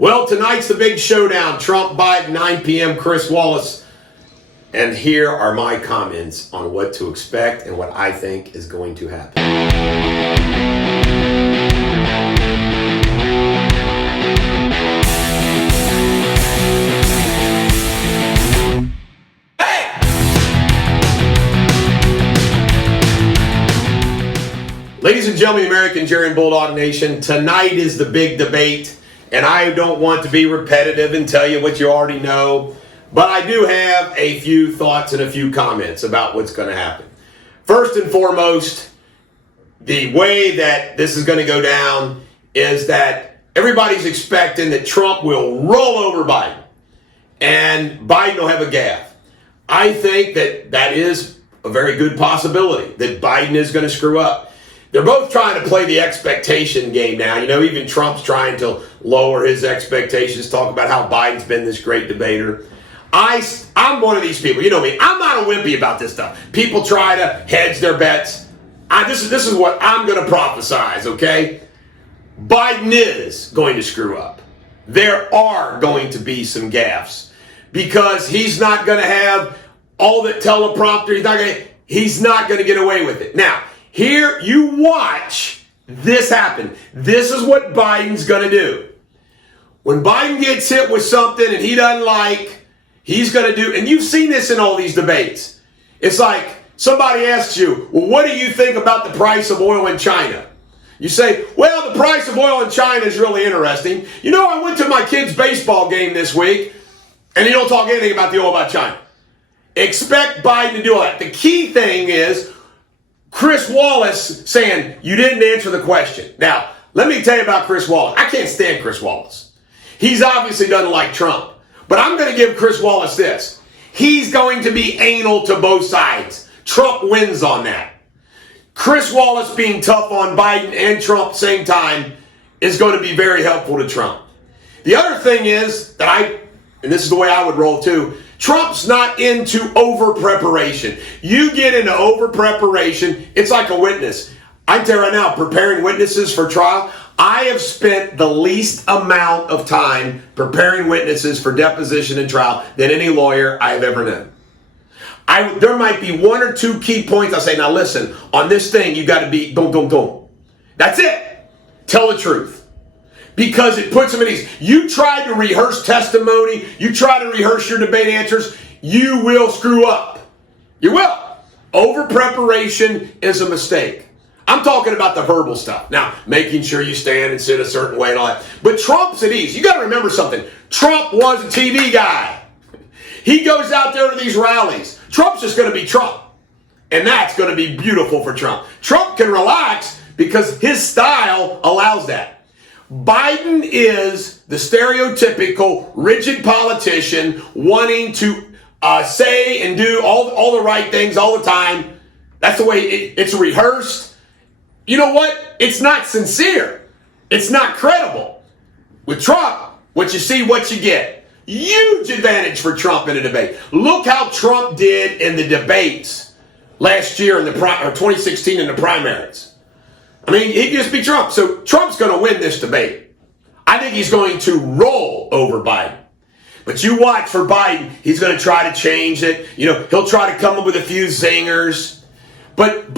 Well, tonight's the big showdown. Trump, Biden, 9 p.m., Chris Wallace. And here are my comments on what to expect and what I think is going to happen. Ladies and gentlemen, American Jerry and Bulldog Nation, tonight is the big debate, and I don't want to be repetitive and tell you what you already know, but I do have a few thoughts and a few comments about what's going to happen. First and foremost, the way that this is going to go down is that everybody's expecting that Trump will roll over Biden, and Biden will have a gaffe. I think that that is a very good possibility, that Biden is going to screw up. They're both trying to play the expectation game now. You know, even Trump's trying to lower his expectations, talk about how Biden's been this great debater. I'm one of these people. You know me. I'm not a wimpy about this stuff. People try to hedge their bets. This is what I'm going to prophesize, okay? Biden is going to screw up. There are going to be some gaffes because he's not going to have all the teleprompter. He's not going to get away with it. Now, here, you watch this happen. This is what Biden's going to do. When Biden gets hit with something and he doesn't like, he's going to do, and you've seen this in all these debates. It's like somebody asks you, well, what do you think about the price of oil in China? You say, well, the price of oil in China is really interesting. You know, I went to my kid's baseball game this week, and he don't talk anything about the oil about China. Expect Biden to do all that. The key thing is, Chris Wallace saying, you didn't answer the question. Now, let me tell you about Chris Wallace. I can't stand Chris Wallace. He's obviously doesn't like Trump. But I'm going to give Chris Wallace this. He's going to be anal to both sides. Trump wins on that. Chris Wallace being tough on Biden and Trump at the same time is going to be very helpful to Trump. The other thing is that and this is the way I would roll too, Trump's not into over-preparation. You get into over-preparation, it's like a witness. I can tell you right now, preparing witnesses for trial, I have spent the least amount of time preparing witnesses for deposition and trial than any lawyer I have ever known. There might be one or two key points. I say, now listen, on this thing, you got to be don't. That's it. Tell the truth. Because it puts them at ease. You try to rehearse testimony, you try to rehearse your debate answers, you will screw up. You will. Over preparation is a mistake. I'm talking about the verbal stuff. Now, making sure you stand and sit a certain way and all that. But Trump's at ease. You got to remember something. Trump was a TV guy. He goes out there to these rallies. Trump's just going to be Trump. And that's going to be beautiful for Trump. Trump can relax because his style allows that. Biden is the stereotypical rigid politician wanting to say and do all the right things all the time. That's the way it's rehearsed. You know what? It's not sincere. It's not credible. With Trump, what you see, what you get. Huge advantage for Trump in a debate. Look how Trump did in the debates last year or 2016 in the primaries. I mean, he can just be Trump. So Trump's going to win this debate. I think he's going to roll over Biden. But you watch for Biden. He's going to try to change it. You know, he'll try to come up with a few zingers. But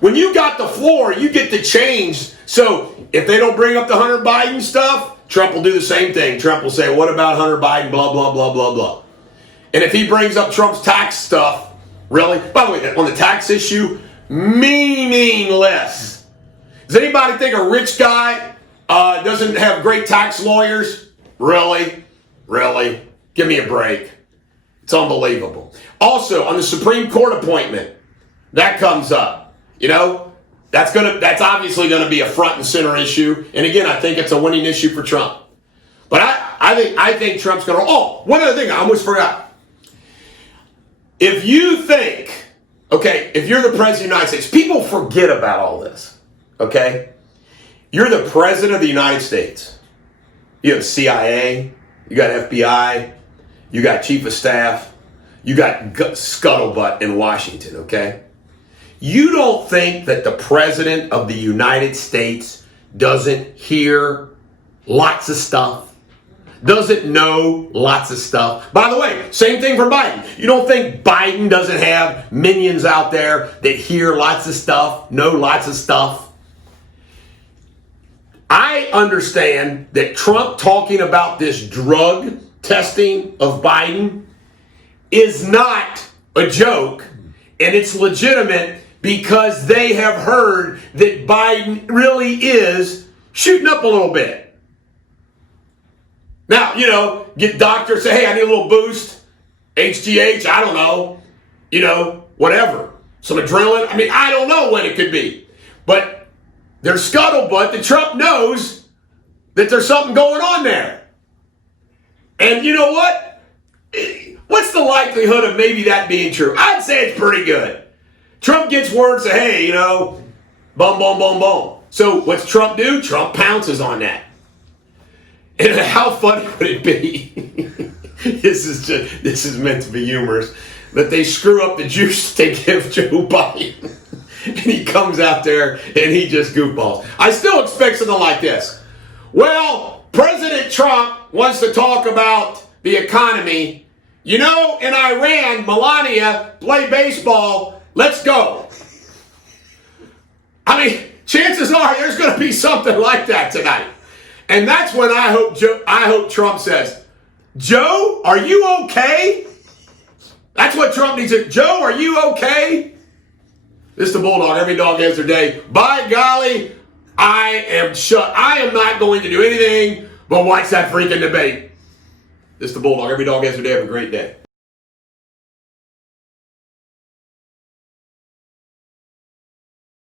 when you got the floor, you get to change. So if they don't bring up the Hunter Biden stuff, Trump will do the same thing. Trump will say, what about Hunter Biden, blah, blah, blah, blah, blah. And if he brings up Trump's tax stuff, really? By the way, on the tax issue, meaningless. Does anybody think a rich guy doesn't have great tax lawyers? Really? Really? Give me a break. It's unbelievable. Also, on the Supreme Court appointment, that comes up. You know, that's obviously going to be a front and center issue. And again, I think it's a winning issue for Trump. But I think Trump's going to. Oh, one other thing I almost forgot. If you think, okay, if you're the president of the United States, people forget about all this. Okay? You're the president of the United States. You have CIA, you got FBI, you got chief of staff, you got scuttlebutt in Washington, okay? You don't think that the president of the United States doesn't hear lots of stuff? doesn't know lots of stuff. By the way, same thing for Biden. You don't think Biden doesn't have minions out there that hear lots of stuff, know lots of stuff? I understand that Trump talking about this drug testing of Biden is not a joke, and it's legitimate because they have heard that Biden really is shooting up a little bit. Now, get doctors say, hey, I need a little boost, HGH, I don't know, whatever, some adrenaline. I mean, I don't know what it could be, but there's scuttlebutt that Trump knows that there's something going on there. And you know what? What's the likelihood of maybe that being true? I'd say it's pretty good. Trump gets word, say, hey, boom, boom, boom, boom. So what's Trump do? Trump pounces on that. And how funny would it be? This is meant to be humorous. That they screw up the juice they give Joe Biden. And he comes out there and he just goofballs. I still expect something like this. Well, President Trump wants to talk about the economy. In Iran, Melania play baseball. Let's go. I mean, chances are there's going to be something like that tonight. And that's when I hope Trump says, Joe, are you okay? That's what Trump needs to. Joe, are you okay? This is the Bulldog. Every dog has their day. By golly, I am not going to do anything but watch that freaking debate. This is the Bulldog. Every dog has their day. Have a great day.